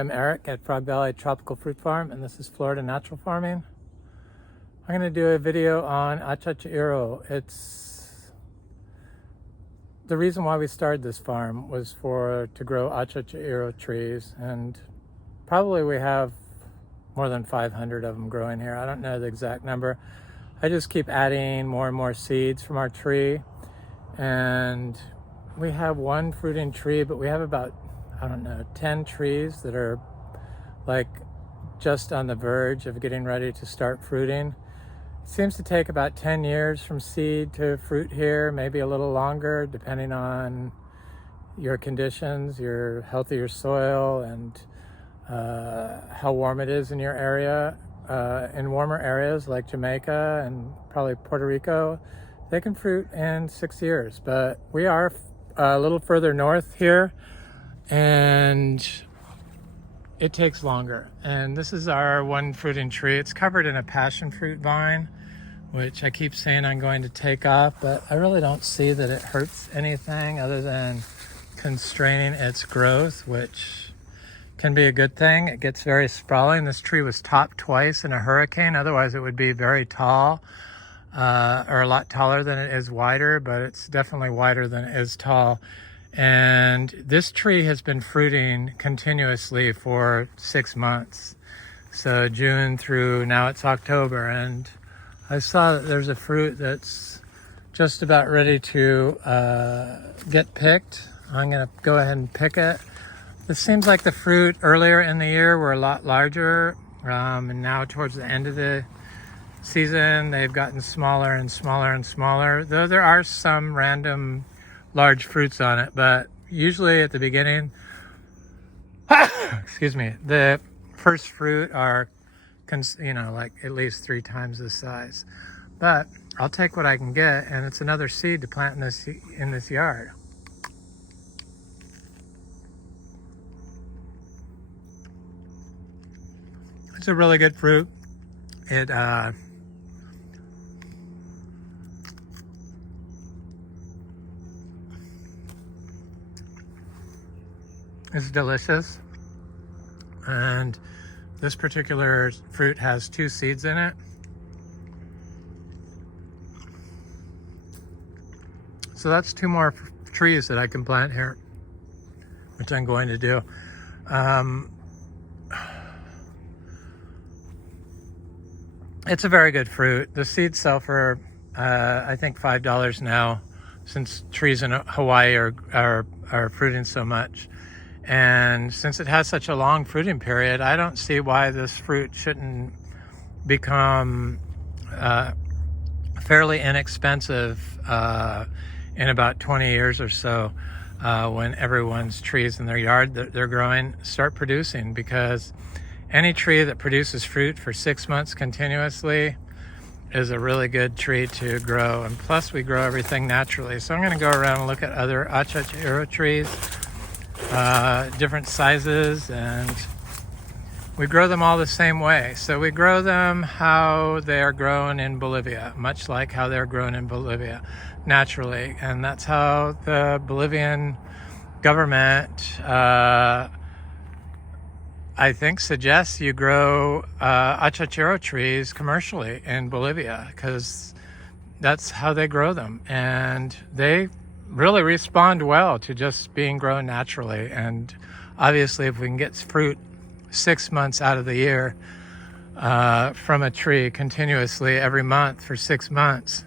I'm Eric at Frog Valley Tropical Fruit Farm, and this is Florida Natural Farming. I'm going to do a video on Achachairu. The reason why we started this farm was to grow Achachairu trees, and probably we have more than 500 of them growing here. I don't know the exact number. I just keep adding more and more seeds from our tree, and we have one fruiting tree, but we have about, I don't know, 10 trees that are like just on the verge of getting ready to start fruiting. It seems to take about 10 years from seed to fruit here, maybe a little longer, depending on your conditions, your health of your soil, and how warm it is in your area. In warmer areas like Jamaica and probably Puerto Rico, they can fruit in 6 years, but we are a little further north here, and it takes longer. And this is our one fruiting tree. It's covered in a passion fruit vine, which I keep saying I'm going to take off, but I really don't see that it hurts anything other than constraining its growth, which can be a good thing. It gets very sprawling. This tree was topped twice in a hurricane. Otherwise it would be very tall, or a lot taller than it is wider, but it's definitely wider than it is tall. And this tree has been fruiting continuously for 6 months. So June through now it's October, and I saw that there's a fruit that's just about ready to get picked. I'm gonna go ahead and pick it. It seems like the fruit earlier in the year were a lot larger, and now towards the end of the season they've gotten smaller and smaller and smaller, though there are some random large fruits on it. But usually at the beginning excuse me, the first fruit are like at least 3 times this size. But I'll take what I can get, and it's another seed to plant in this yard. It's a really good fruit. It is delicious, and this particular fruit has 2 seeds in it. So that's 2 more trees that I can plant here, which I'm going to do. It's a very good fruit. The seeds sell for I think $5 now, since trees in Hawaii are fruiting so much. And since it has such a long fruiting period, I don't see why this fruit shouldn't become fairly inexpensive in about 20 years or so, when everyone's trees in their yard that they're growing start producing. Because any tree that produces fruit for 6 months continuously is a really good tree to grow. And plus we grow everything naturally. So I'm going to go around and look at other Achachairu trees, different sizes, and we grow them all the same way. So we grow them how they are grown in Bolivia, much like how they're grown in Bolivia, naturally. And that's how the Bolivian government, I think, suggests you grow Achachairu trees commercially in Bolivia, because that's how they grow them. And they really respond well to just being grown naturally. And obviously if we can get fruit 6 months out of the year from a tree continuously every month for 6 months,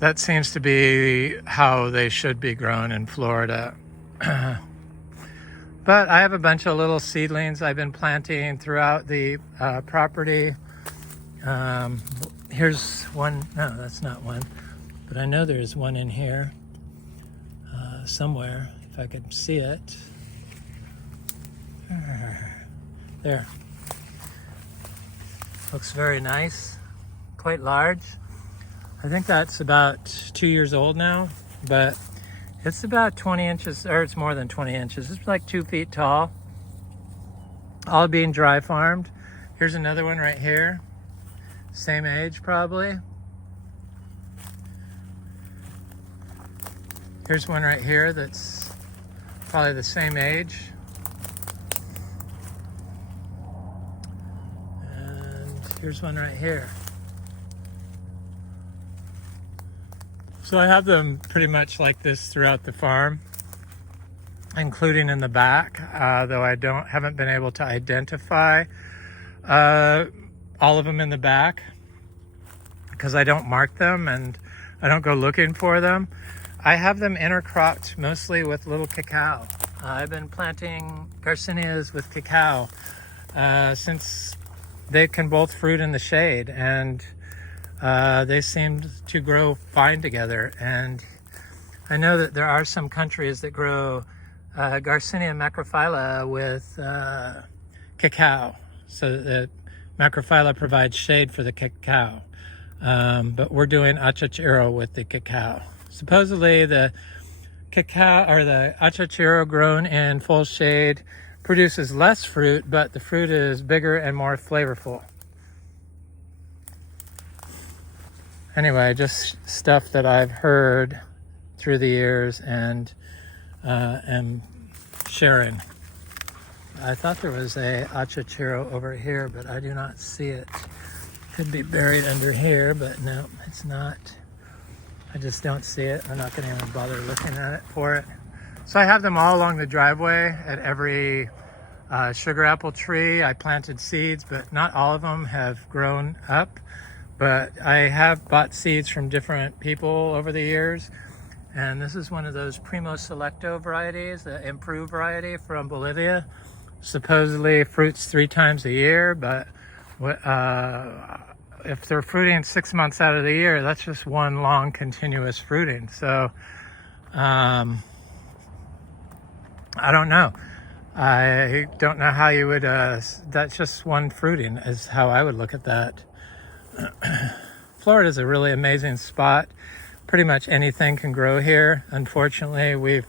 that seems to be how they should be grown in Florida. But I have a bunch of little seedlings I've been planting throughout the property. Here's one. No, that's not one. But I know there's one in here somewhere, if I could see it. There. Looks very nice, quite large. I think that's about 2 years old now, but it's about 20 inches, or it's more than 20 inches. It's like 2 feet tall, all being dry farmed. Here's another one right here, same age probably. Here's one right here that's probably the same age. Here's one right here. So I have them pretty much like this throughout the farm, including in the back, though I haven't been able to identify all of them in the back because I don't mark them and I don't go looking for them. I have them intercropped mostly with little cacao. I've been planting Garcinias with cacao since they can both fruit in the shade, and they seem to grow fine together. And I know that there are some countries that grow Garcinia macrophylla with cacao, so that macrophylla provides shade for the cacao. But we're doing Achachairu with the cacao. Supposedly the cacao or the Achachairu grown in full shade produces less fruit, but the fruit is bigger and more flavorful. Anyway, just stuff that I've heard through the years and am sharing. I thought there was a Achachairu over here, but I do not see it. Could be buried under here, but no, it's not. I just don't see it. I'm not going to even bother looking at it for it. So I have them all along the driveway at every sugar apple tree. I planted seeds, but not all of them have grown up. But I have bought seeds from different people over the years. And this is one of those Primo Selecto varieties, the improved variety from Bolivia. Supposedly fruits 3 times a year, but if they're fruiting 6 months out of the year, that's just one long continuous fruiting. So I don't know. I don't know how you would, that's just one fruiting is how I would look at that. Florida is a really amazing spot. Pretty much anything can grow here. Unfortunately, we've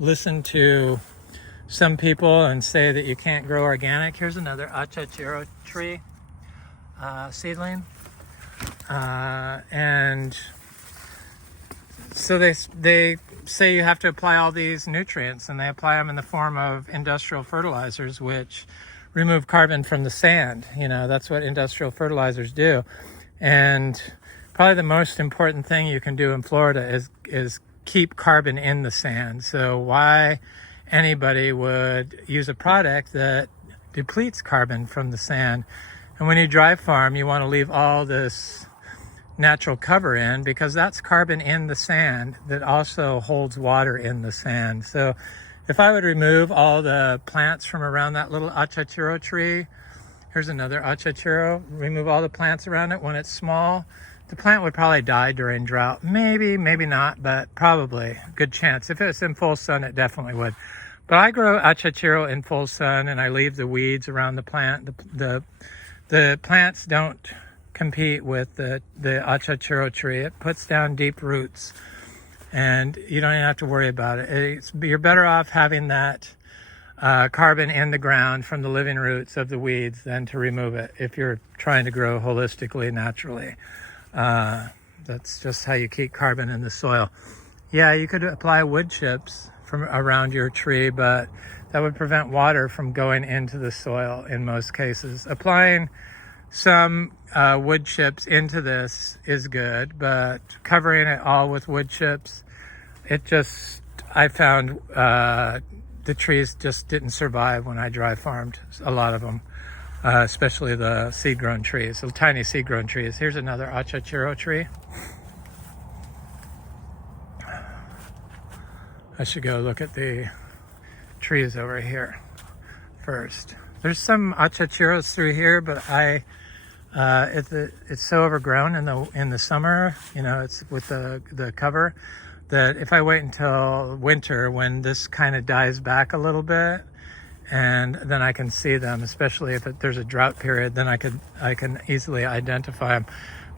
listened to some people and say that you can't grow organic. Here's another Achachairu tree seedling. And so they say you have to apply all these nutrients, and they apply them in the form of industrial fertilizers, which remove carbon from the sand. You know, that's what industrial fertilizers do. And probably the most important thing you can do in Florida is keep carbon in the sand. So why anybody would use a product that depletes carbon from the sand? And when you dry farm, you want to leave all this natural cover in, because that's carbon in the sand that also holds water in the sand. So if I would remove all the plants from around that little Achachairu tree, here's another Achachairu, remove all the plants around it when it's small, the plant would probably die during drought. Maybe, maybe not, but probably good chance. If it's in full sun, it definitely would. But I grow Achachairu in full sun, and I leave the weeds around the plant. The plants don't compete with the Achachairu tree. It puts down deep roots, and you don't even have to worry about it. You're better off having that carbon in the ground from the living roots of the weeds than to remove it if you're trying to grow holistically, naturally. That's just how you keep carbon in the soil. Yeah, you could apply wood chips from around your tree, but that would prevent water from going into the soil in most cases. Applying some wood chips into this is good, but covering it all with wood chips, I found the trees just didn't survive when I dry farmed a lot of them, especially the seed-grown trees, the tiny seed-grown trees. Here's another Achachairu tree. I should go look at the trees over here first. There's some Achachairus through here, but it's so overgrown in the summer, you know, it's with the cover, that if I wait until winter when this kind of dies back a little bit, and then I can see them, especially if there's a drought period, then I can easily identify them.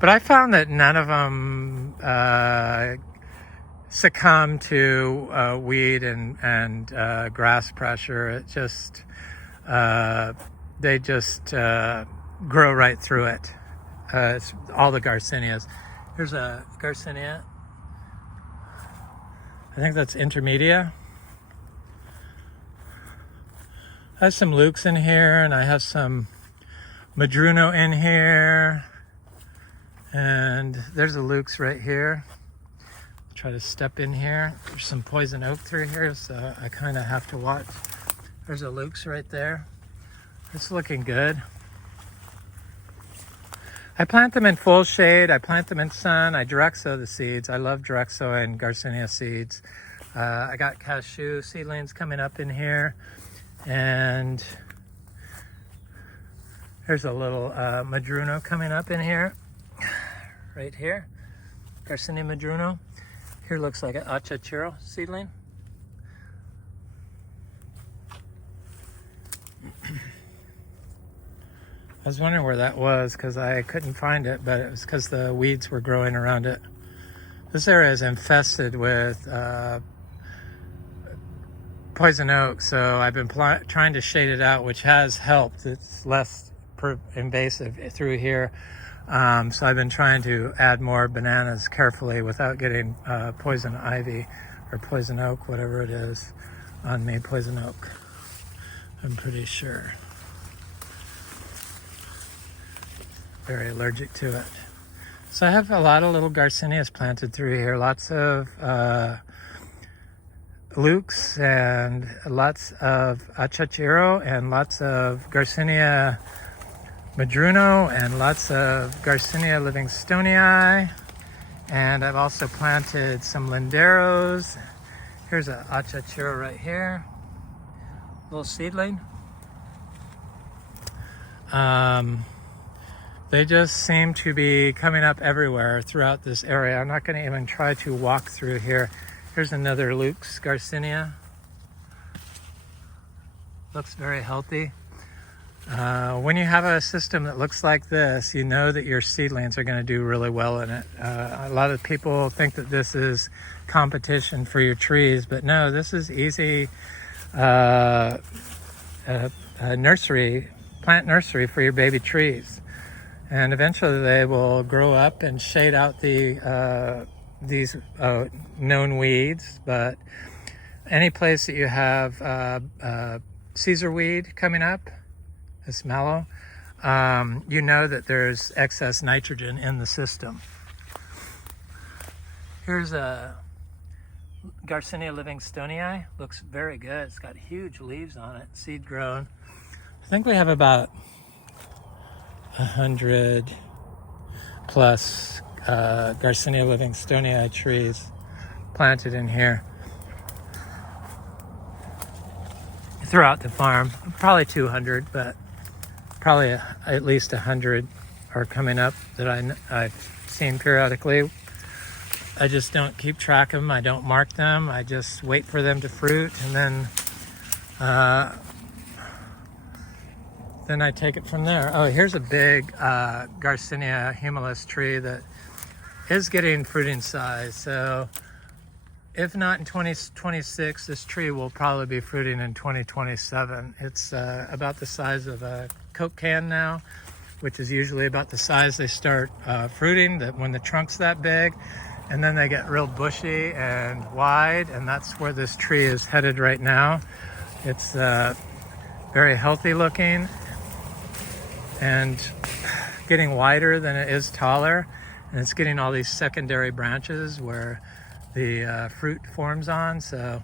But I found that none of them succumb to weed and grass pressure. It just they just grow right through it. It's all the Garcinias. Here's a Garcinia. I think that's intermedia. I have some lukes in here, and I have some madruno in here. And there's a lukes right here. Try to step in here. There's some poison oak through here, so I kind of have to watch. There's a lukes right there. It's looking good. I plant them in full shade. I plant them in sun. I direct sow the seeds. I love direct sowing Garcinia seeds. I got cashew seedlings coming up in here. And there's a little madruno coming up in here. Right here. Garcinia madruno. Here looks like an Achachairu seedling. I was wondering where that was because I couldn't find it, but it was because the weeds were growing around it. This area is infested with poison oak, so I've been trying to shade it out, which has helped. It's less invasive through here. So I've been trying to add more bananas carefully without getting poison ivy or poison oak, whatever it is, on me. Poison oak, I'm pretty sure. Very allergic to it. So I have a lot of little Garcinias planted through here. Lots of lukes and lots of Achachairu and lots of Garcinia madruno and lots of Garcinia livingstonii, and I've also planted some linderos. Here's a Achachairu right here, little seedling. They just seem to be coming up everywhere throughout this area. I'm not going to even try to walk through here. Here's another Luke's Garcinia. Looks very healthy. When you have a system that looks like this, you know that your seedlings are going to do really well in it. A lot of people think that this is competition for your trees, but no, this is easy nursery, plant nursery for your baby trees. And eventually they will grow up and shade out these known weeds. But any place that you have Caesar weed coming up, this mallow, you know that there's excess nitrogen in the system. Here's a Garcinia livingstonii. Looks very good. It's got huge leaves on it, seed grown. I think we have about 100 plus Garcinia livingstonii trees planted in here throughout the farm. Probably 200, but probably at least 100 are coming up that I've seen periodically. I just don't keep track of them. I don't mark them. I just wait for them to fruit, and then I take it from there. Oh, here's a big Garcinia humilis tree that is getting fruiting size. So if not in 2026, this tree will probably be fruiting in 2027. It's about the size of a Coke can now, which is usually about the size they start fruiting, that when the trunk's that big. And then they get real bushy and wide, and that's where this tree is headed right now. It's very healthy looking and getting wider than it is taller, and it's getting all these secondary branches where the fruit forms on. So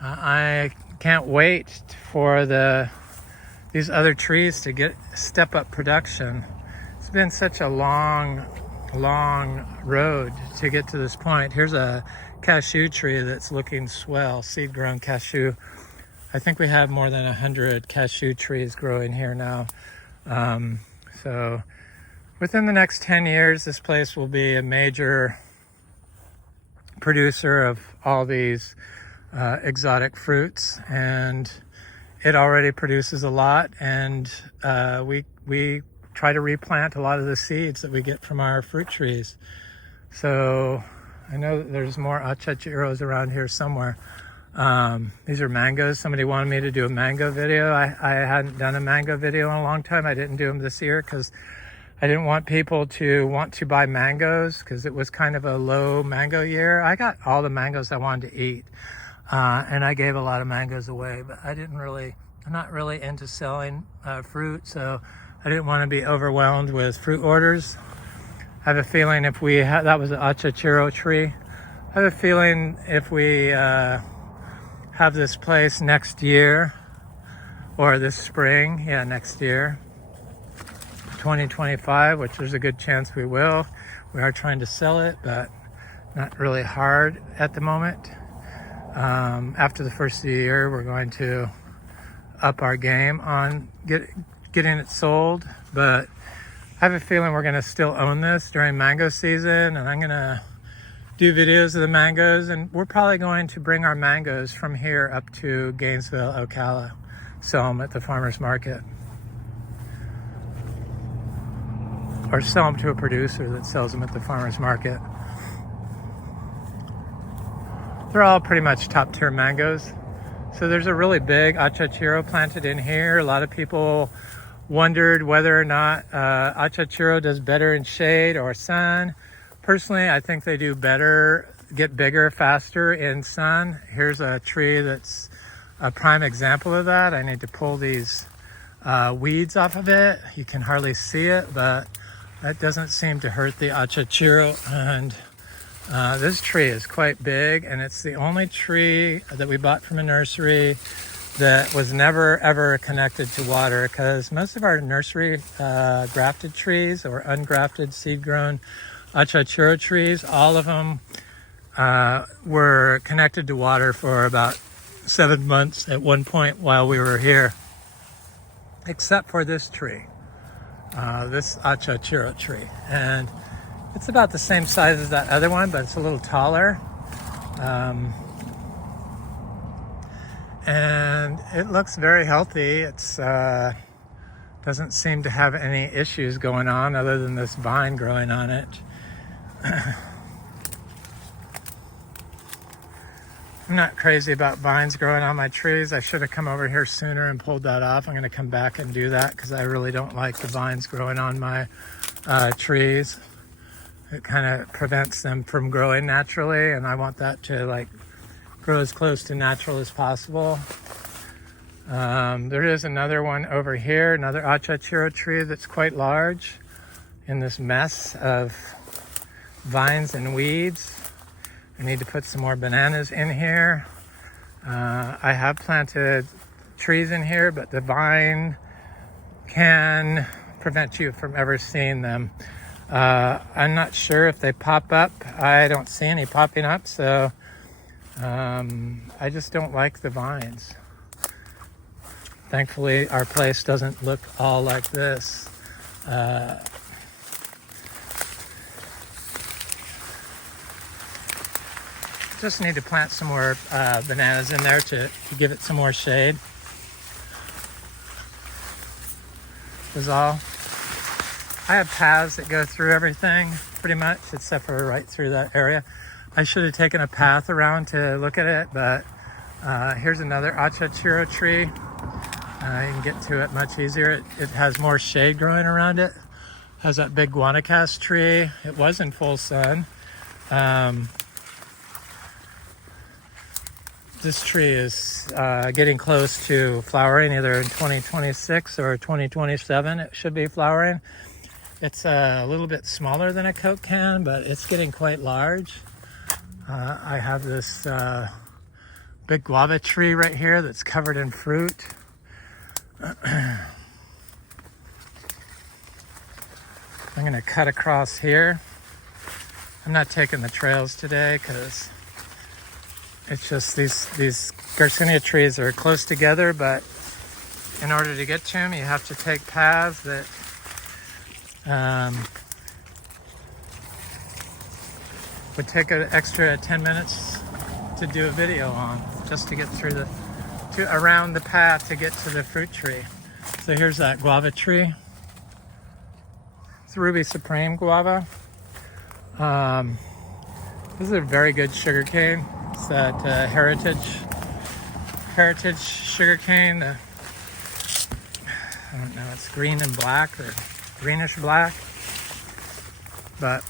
I can't wait for these other trees to step up production. It's been such a long road to get to this point. Here's a cashew tree that's looking swell, seed grown cashew. I think we have more than 100 cashew trees growing here now. So within the next 10 years, this place will be a major producer of all these exotic fruits, and it already produces a lot. And we try to replant a lot of the seeds that we get from our fruit trees. So I know that there's more Achachairos around here somewhere. These are mangoes. Somebody wanted me to do a mango video. I hadn't done a mango video in a long time. I didn't do them this year because I didn't want people to want to buy mangoes because it was kind of a low mango year. I got all the mangoes I wanted to eat, and I gave a lot of mangoes away, but I'm not really into selling fruit, so I didn't want to be overwhelmed with fruit orders. I have a feeling if we had, that was an Achachairu tree. I have a feeling if we have this place next year, or this spring, yeah, next year, 2025, which there's a good chance we will. We are trying to sell it, but not really hard at the moment. After the first of the year, we're going to up our game on getting it sold, but I have a feeling we're going to still own this during mango season, and I'm going to do videos of the mangoes, and we're probably going to bring our mangoes from here up to Gainesville, Ocala, sell them at the farmer's market, or sell them to a producer that sells them at the farmer's market. They're all pretty much top tier mangoes. So there's a really big Achachairu planted in here. A lot of people wondered whether or not Achachairu does better in shade or sun. Personally, I think they do better, get bigger faster in sun. Here's a tree that's a prime example of that. I need to pull these weeds off of it. You can hardly see it, but that doesn't seem to hurt the Achachairu. And this tree is quite big, and it's the only tree that we bought from a nursery that was never ever connected to water, because most of our nursery grafted trees or ungrafted seed grown Achachairu trees, all of them were connected to water for about 7 months at one point while we were here, except for this tree, this Achachairu tree. And it's about the same size as that other one, but it's a little taller. And it looks very healthy. It's doesn't seem to have any issues going on other than this vine growing on it. I'm not crazy about vines growing on my trees. I should have come over here sooner and pulled that off. I'm going to come back and do that because I really don't like the vines growing on my trees. It kind of prevents them from growing naturally, and I want that to like grow as close to natural as possible. There is another one over here, another Achachairu tree that's quite large in this mess of vines and weeds. I need to put some more bananas in here. I have planted trees in here, but the vine can prevent you from ever seeing them. I'm not sure if they pop up. I don't see any popping up, so I just don't like the vines. Thankfully, our place doesn't look all like this. Just need to plant some more bananas in there to give it some more shade. That's all. I have paths that go through everything, pretty much, except for right through that area. I should have taken a path around to look at it, but here's another Achachairu tree. You can get to it much easier. It has more shade growing around it. Has that big guanacas tree. It was in full sun. This tree is getting close to flowering, either in 2026 or 2027. It should be flowering. It's a little bit smaller than a Coke can, but it's getting quite large. I have this big guava tree right here that's covered in fruit. I'm going to cut across here. I'm not taking the trails today because it's just these Garcinia trees are close together, but in order to get to them, you have to take paths that would take an extra 10 minutes to do a video on, just to get through around the path to get to the fruit tree. So here's that guava tree. It's Ruby Supreme guava. This is a very good sugar cane. It's that heritage sugar cane. I don't know, it's green and black or greenish black. But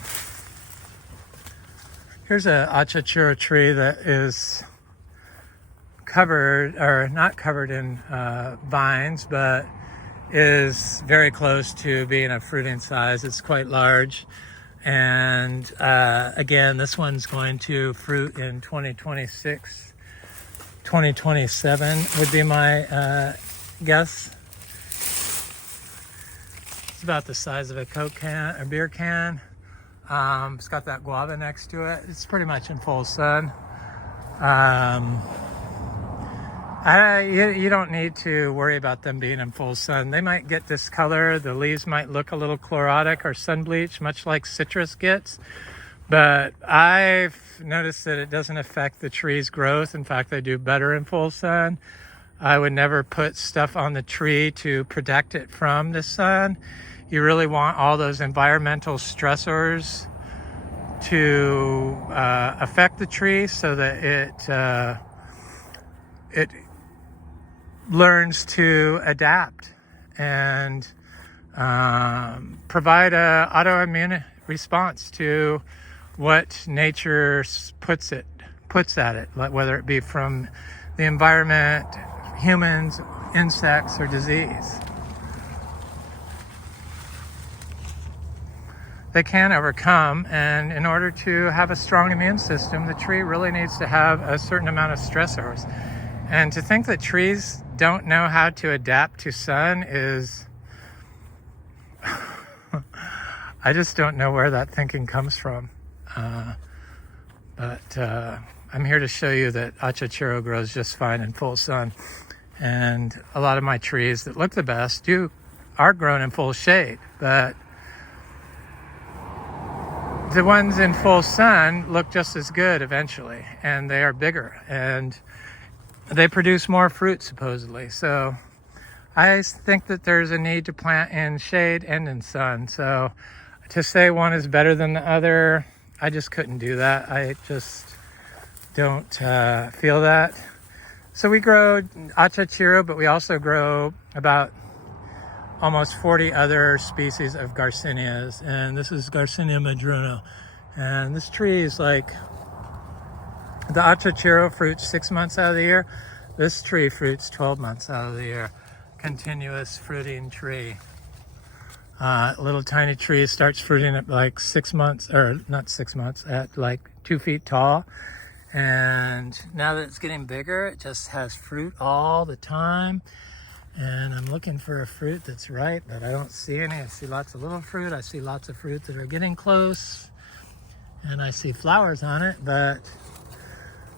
here's a Achachairu tree that is covered, or not covered in vines, but is very close to being a fruiting size. It's quite large. And again, this one's going to fruit in 2026, 2027 would be my guess. It's about the size of a Coke can, a beer can. It's got that guava next to it. It's pretty much in full sun. You don't need to worry about them being in full sun. They might get discolor. The leaves might look a little chlorotic or sun bleached, much like citrus gets. But I've noticed that it doesn't affect the tree's growth. In fact, they do better in full sun. I would never put stuff on the tree to protect it from the sun. You really want all those environmental stressors to affect the tree so that it learns to adapt and provide an autoimmune response to what nature puts at it, whether it be from the environment, humans, insects, or disease. They can overcome, and in order to have a strong immune system, the tree really needs to have a certain amount of stressors. And to think that trees don't know how to adapt to sun is, I just don't know where that thinking comes from. But I'm here to show you that Achachairu grows just fine in full sun. And a lot of my trees that look the best are grown in full shade, but the ones in full sun look just as good eventually, and they are bigger, and they produce more fruit supposedly. So I think that there's a need to plant in shade and in sun. So to say one is better than the other, I just couldn't do that. I just don't feel that. So we grow Achachairu, but we also grow about almost 40 other species of Garcinias, and this is Garcinia madrona. And this tree is like, the Achachairu fruits 6 months out of the year. This tree fruits 12 months out of the year. Continuous fruiting tree. Little tiny tree starts fruiting at like 6 months, or not 6 months, at like 2 feet tall. And now that it's getting bigger, it just has fruit all the time. And I'm looking for a fruit that's right, but I don't see any. I see lots of little fruit. I see lots of fruit that are getting close. And I see flowers on it, but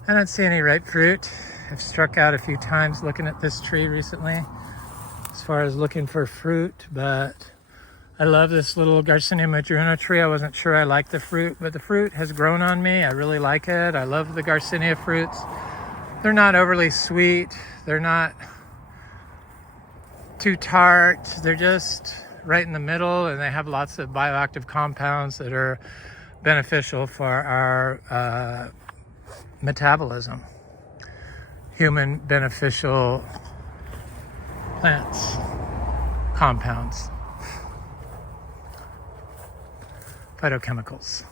I don't see any ripe fruit. I've struck out a few times looking at this tree recently as far as looking for fruit, but I love this little Garcinia madrona tree. I wasn't sure I liked the fruit, but the fruit has grown on me. I really like it. I love the Garcinia fruits. They're not overly sweet. They're not too tart. They're just right in the middle, and they have lots of bioactive compounds that are beneficial for our metabolism. Human beneficial plants, compounds, phytochemicals.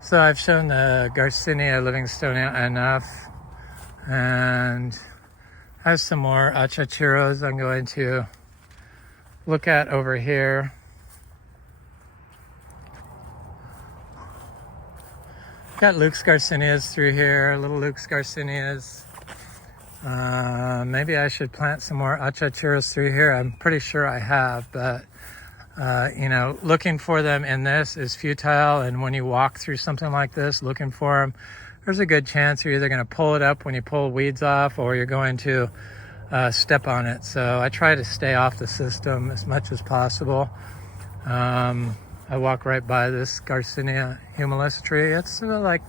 So I've shown the Garcinia livingstonia enough, and I have some more Achachairus I'm going to look at over here. Got Luke's Garcinias through here, little Luke's Garcinias. Maybe I should plant some more Achachairus through here. I'm pretty sure I have, but looking for them in this is futile. And when you walk through something like this, looking for them, there's a good chance you're either going to pull it up when you pull weeds off, or you're going to step on it. So I try to stay off the system as much as possible. I walk right by this Garcinia humilis tree. It's like,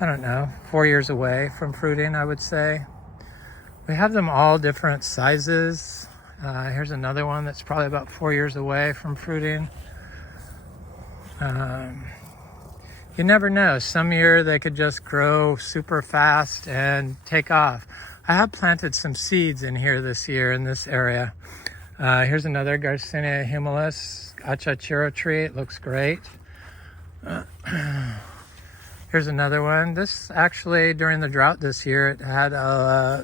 I don't know, 4 years away from fruiting, I would say. We have them all different sizes. Here's another one that's probably about 4 years away from fruiting. You never know. Some year they could just grow super fast and take off. I have planted some seeds in here this year in this area. Here's another Garcinia humilis Achachairu tree. It looks great. Here's another one. This actually, during the drought this year, it had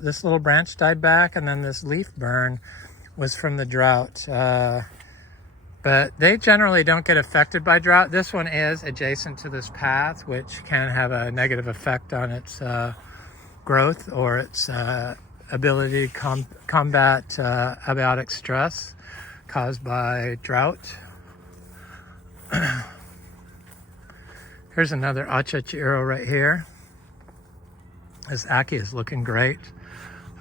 this little branch died back, and then this leaf burn was from the drought. But they generally don't get affected by drought. This one is adjacent to this path, which can have a negative effect on its growth or its ability to combat abiotic stress caused by drought. Here's another Achachairu right here. This Achacha is looking great.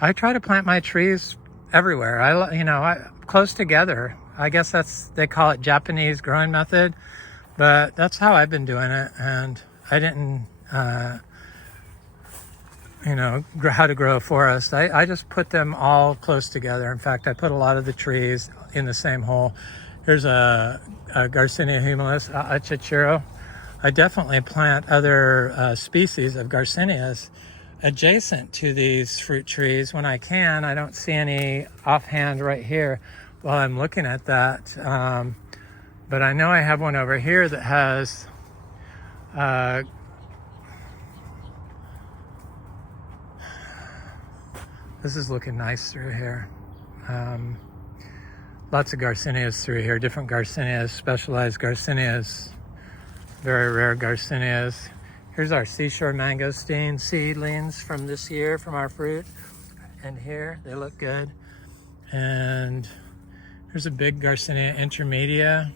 I try to plant my trees everywhere. Close together. I guess they call it Japanese growing method, but that's how I've been doing it. And I didn't, how to grow a forest. I just put them all close together. In fact, I put a lot of the trees in the same hole. Here's a Garcinia humilis, Achachairu. I definitely plant other species of Garcinias adjacent to these fruit trees when I can. I don't see any offhand right here while I'm looking at that. But I know I have one over here that has this is looking nice through here. Lots of Garcinias through here, different Garcinias, specialized Garcinias, very rare Garcinias. Here's our seashore mangosteen seedlings from this year from our fruit. And here, they look good. And here's a big Garcinia intermedia.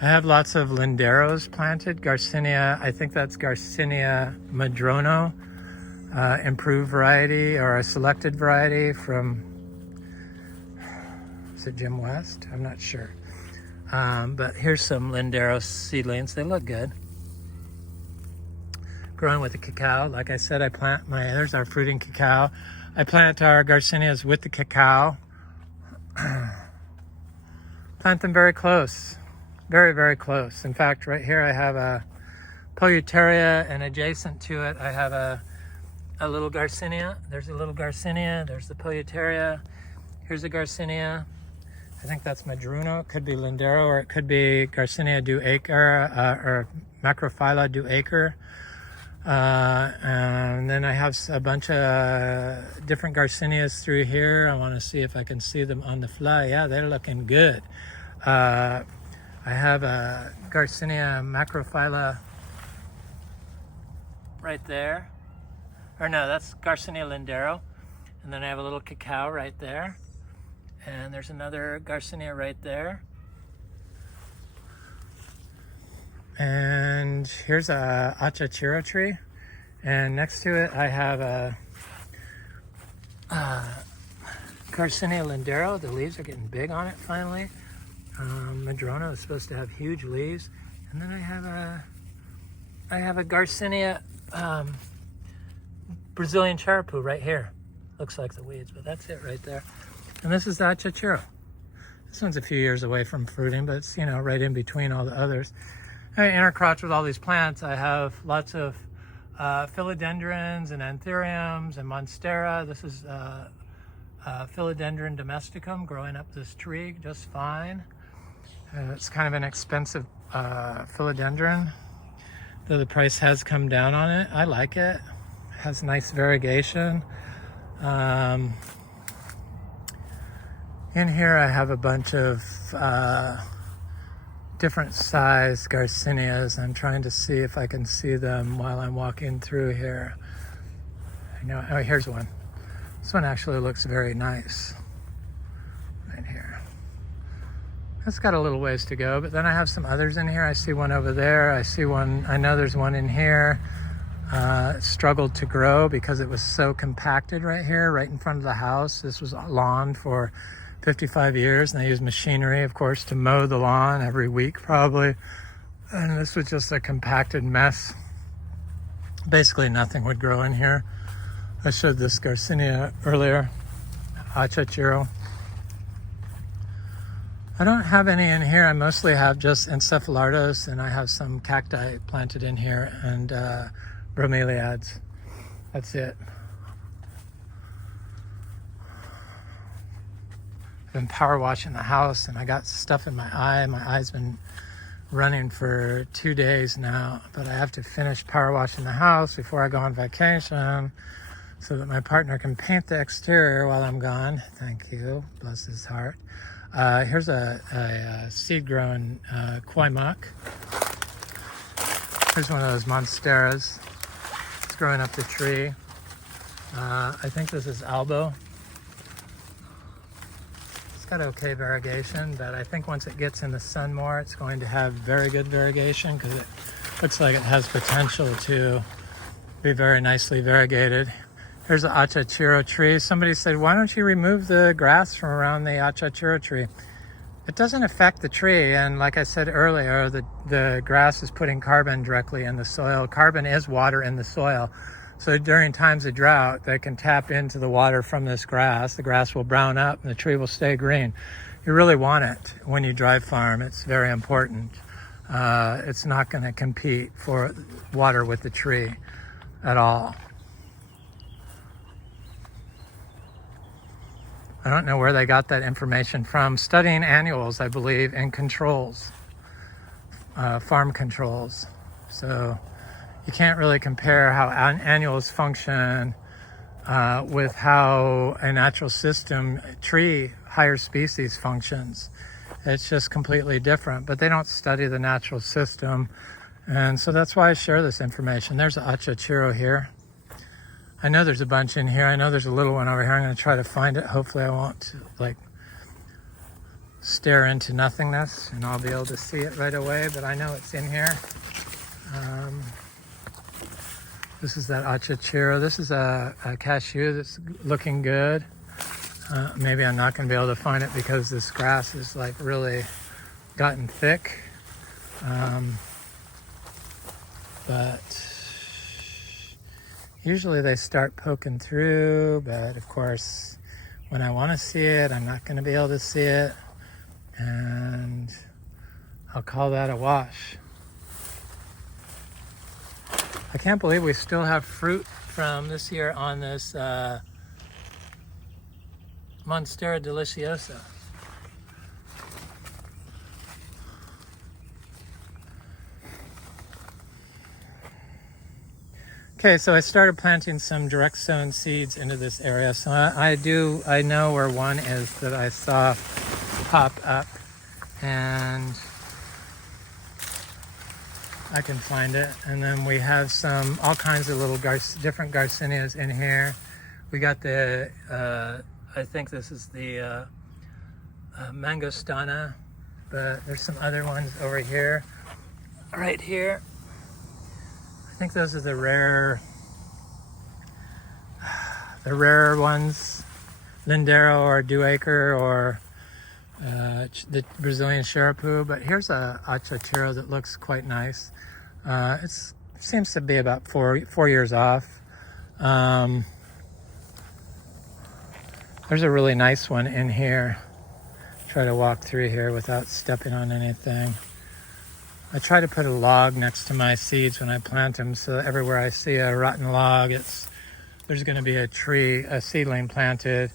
I have lots of linderos planted. Garcinia, I think that's Garcinia madrono, improved variety or a selected variety from, is it Jim West? I'm not sure. But here's some lindero seedlings. They look good. Growing with the cacao. Like I said, I plant there's our fruiting cacao. I plant our Garcinias with the cacao. Plant them very close. Very, very close. In fact, right here I have a Polyteria, and adjacent to it I have a little Garcinia. There's a little Garcinia. There's the Polyteria. Here's a Garcinia. I think that's Madruno. It could be Lindero, or it could be Garcinia duacer, or Macrophylla duacer. And then I have a bunch of different Garcinias through here. I want to see if I can see them on the fly. Yeah, they're looking good. I have a Garcinia Macrophylla right there. Or no, that's Garcinia Lindero. And then I have a little cacao right there. And there's another Garcinia right there. And here's a Achachairu tree. And next to it, I have a Garcinia Lindero. The leaves are getting big on it finally. Madrono is supposed to have huge leaves. And then I have a Garcinia Brazilian Charapu right here. Looks like the weeds, but that's it right there. And this is the Achachairu. This one's a few years away from fruiting, but it's, right in between all the others. Intercrotch with all these plants, I have lots of philodendrons and anthuriums and monstera. This is Philodendron domesticum growing up this tree just fine. It's kind of an expensive philodendron, though the price has come down on it. I like it. It has nice variegation. In here I have a bunch of different size Garcinias. I'm trying to see if I can see them while I'm walking through here. Oh, here's one. This one actually looks very nice right here. It's got a little ways to go, but then I have some others in here. I see one over there. I see one, I know there's one in here. It struggled to grow because it was so compacted right here, right in front of the house. This was lawn for 55 years, and they use machinery, of course, to mow the lawn every week probably. And this was just a compacted mess. Basically nothing would grow in here. I showed this Garcinia earlier, Achachairu. I don't have any in here. I mostly have just encephalartos, and I have some cacti planted in here, and bromeliads. That's it. I've been power washing the house, and I got stuff in my eye. My eye's been running for 2 days now, but I have to finish power washing the house before I go on vacation so that my partner can paint the exterior while I'm gone. Thank you, bless his heart. Here's a seed-grown koi muck. Here's one of those monsteras. It's growing up the tree. I think this is albo. It's got okay variegation, but I think once it gets in the sun more, it's going to have very good variegation because it looks like it has potential to be very nicely variegated. Here's the Achachairu tree. Somebody said, why don't you remove the grass from around the Achachairu tree? It doesn't affect the tree, and like I said earlier, the grass is putting carbon directly in the soil. Carbon is water in the soil. So during times of drought, they can tap into the water from this grass. The grass will brown up and the tree will stay green. You really want it when you dry farm. It's very important. It's not going to compete for water with the tree at all. I don't know where they got that information from. Studying annuals, I believe, and controls, farm controls. So you can't really compare how annuals function with how a natural system, tree, higher species functions. It's just completely different, but they don't study the natural system. And so that's why I share this information. There's an Achachairu here. I know there's a bunch in here. I know there's a little one over here. I'm going to try to find it. Hopefully I won't stare into nothingness and I'll be able to see it right away, but I know it's in here. This is that Achachairu. This is a cashew that's looking good. Maybe I'm not going to be able to find it because this grass is really gotten thick. But usually they start poking through, but of course, when I want to see it, I'm not going to be able to see it. And I'll call that a wash. I can't believe we still have fruit from this year on this Monstera deliciosa. Okay, so I started planting some direct sown seeds into this area. So I know where one is that I saw pop up, and I can find it. And then we have all kinds of little different Garcinias in here. We got the, I think this is the Mangostana, but there's some other ones over here, right here. I think those are the rare ones, Lindero or Duacre or the Brazilian Xerapu. But here's a Achachairu that looks quite nice. It seems to be about four years off. There's a really nice one in here. Try to walk through here without stepping on anything. I try to put a log next to my seeds when I plant them, so that everywhere I see a rotten log, there's going to be a seedling planted.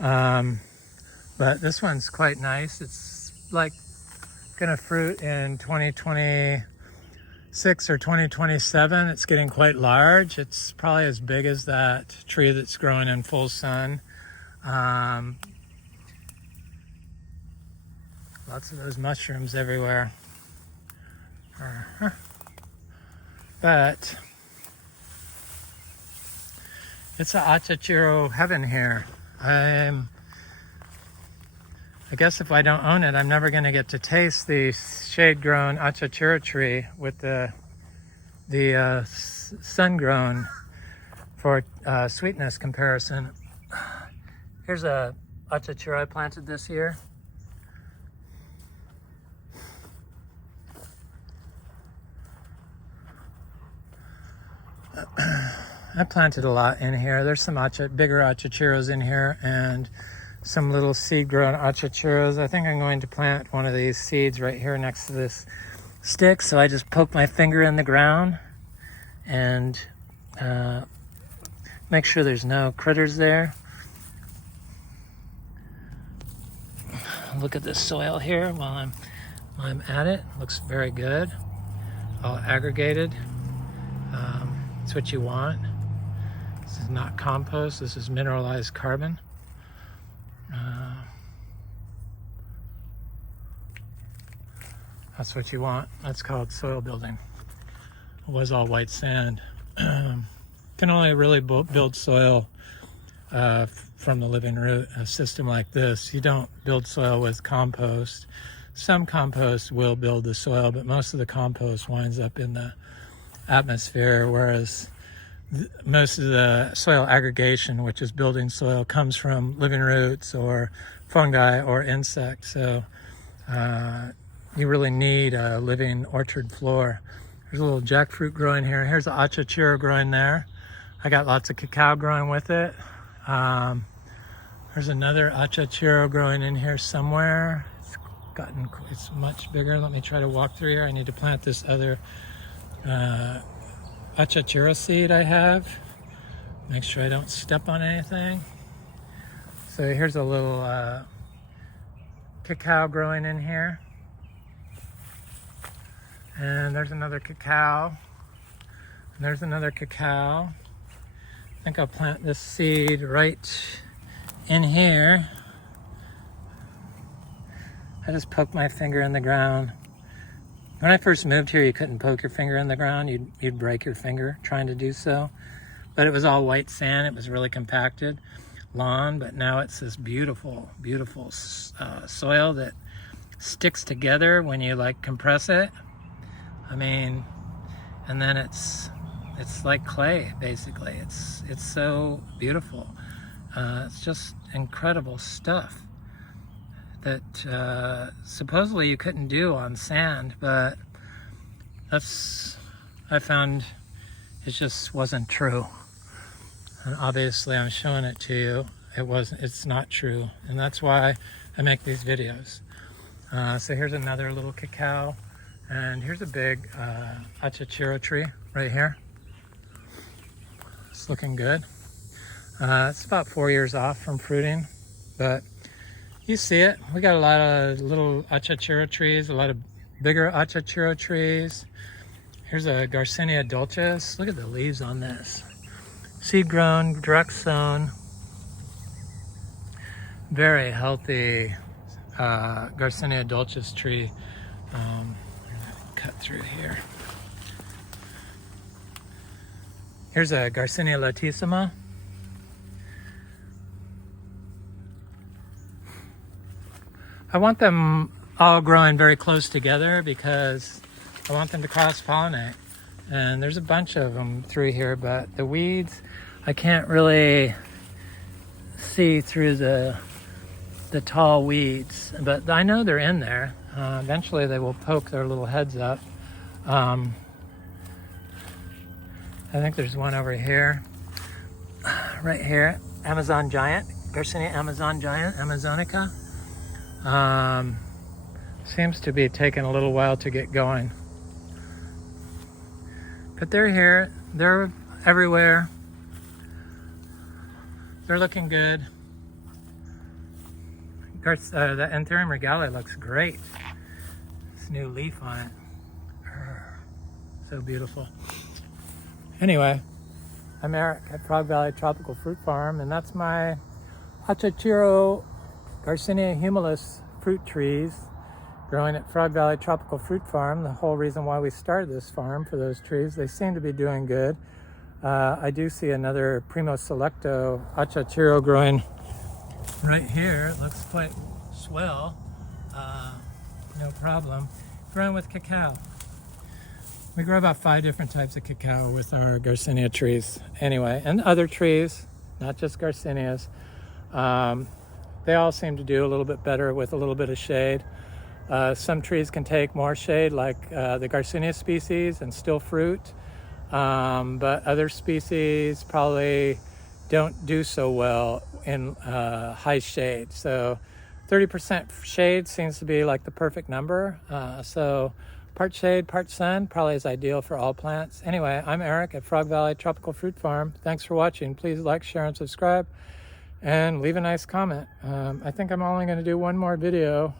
But this one's quite nice. It's going to fruit in 2026 or 2027. It's getting quite large. It's probably as big as that tree that's growing in full sun. Lots of those mushrooms everywhere. But it's an Achachairu heaven here. I guess if I don't own it, I'm never going to get to taste the shade-grown Achachairu tree with the sun-grown for sweetness comparison. Here's a Achachairu I planted this year. I planted a lot in here. There's some bigger Achachairus in here and some little seed-grown Achachairus. I think I'm going to plant one of these seeds right here next to this stick. So I just poke my finger in the ground and make sure there's no critters there. Look at this soil here while I'm while I'm at it. Looks very good. All aggregated. It's what you want. This is not compost. This is mineralized carbon. That's what you want. That's called soil building. It was all white sand. Can only really build soil from the living root. A system like this, you don't build soil with compost. Some compost will build the soil, but most of the compost winds up in the atmosphere, whereas most of the soil aggregation, which is building soil, comes from living roots or fungi or insects. So you really need a living orchard floor. There's a little jackfruit growing here. Here's the Achachairu growing there. I got lots of cacao growing with it. There's another Achachairu growing in here somewhere. It's much bigger. Let me try to walk through here. I need to plant this other Achachairu seed I have. Make sure I don't step on anything. So here's a little cacao growing in here. And there's another cacao. And there's another cacao. I think I'll plant this seed right in here. I just poked my finger in the ground. When I first moved here, you couldn't poke your finger in the ground. You'd break your finger trying to do so. But it was all white sand. It was really compacted lawn, but now it's this beautiful, beautiful soil that sticks together when you like compress it. I mean, and then it's like clay, basically. It's so beautiful. It's just incredible stuff that supposedly you couldn't do on sand, but I found it just wasn't true. And obviously I'm showing it to you. It's not true. And that's why I make these videos. So here's another little cacao. And here's a big Achachairu tree right here. It's looking good. It's about 4 years off from fruiting, but you see it. We got a lot of little Achachairu trees, a lot of bigger Achachairu trees. Here's a Garcinia dulcis. Look at the leaves on this. Seed grown, direct sown. Very healthy Garcinia dulcis tree. Cut through here. Here's a Garcinia latissima. I want them all growing very close together because I want them to cross-pollinate. And there's a bunch of them through here, but the weeds, I can't really see through the tall weeds, but I know they're in there. Eventually they will poke their little heads up. I think there's one over here, right here, Amazon giant, Garcinia Amazon giant, Amazonica. Seems to be taking a little while to get going. But they're here, they're everywhere. They're looking good. The Anthurium regale looks great. This new leaf on it. So beautiful. Anyway, I'm Eric at Frog Valley Tropical Fruit Farm, and that's my Achachairu Garcinia humilis fruit trees growing at Frog Valley Tropical Fruit Farm. The whole reason why we started this farm for those trees. They seem to be doing good. I do see another Primo Selecto Achachairu growing right here. It looks quite swell. No problem. Growing with cacao. We grow about 5 different types of cacao with our Garcinia trees. Anyway, and other trees, not just Garcinias. They all seem to do a little bit better with a little bit of shade. Some trees can take more shade, like the Garcinia species, and still fruit. But other species probably don't do so well in high shade. So 30% shade seems to be like the perfect number. So part shade, part sun probably is ideal for all plants. Anyway, I'm Eric at Frog Valley Tropical Fruit Farm. Thanks for watching. Please like, share, and subscribe, and leave a nice comment. I think I'm only going to do one more video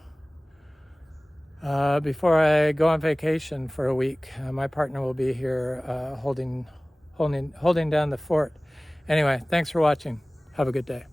before I go on vacation for a week. My partner will be here holding down the fort. Anyway, thanks for watching. Have a good day.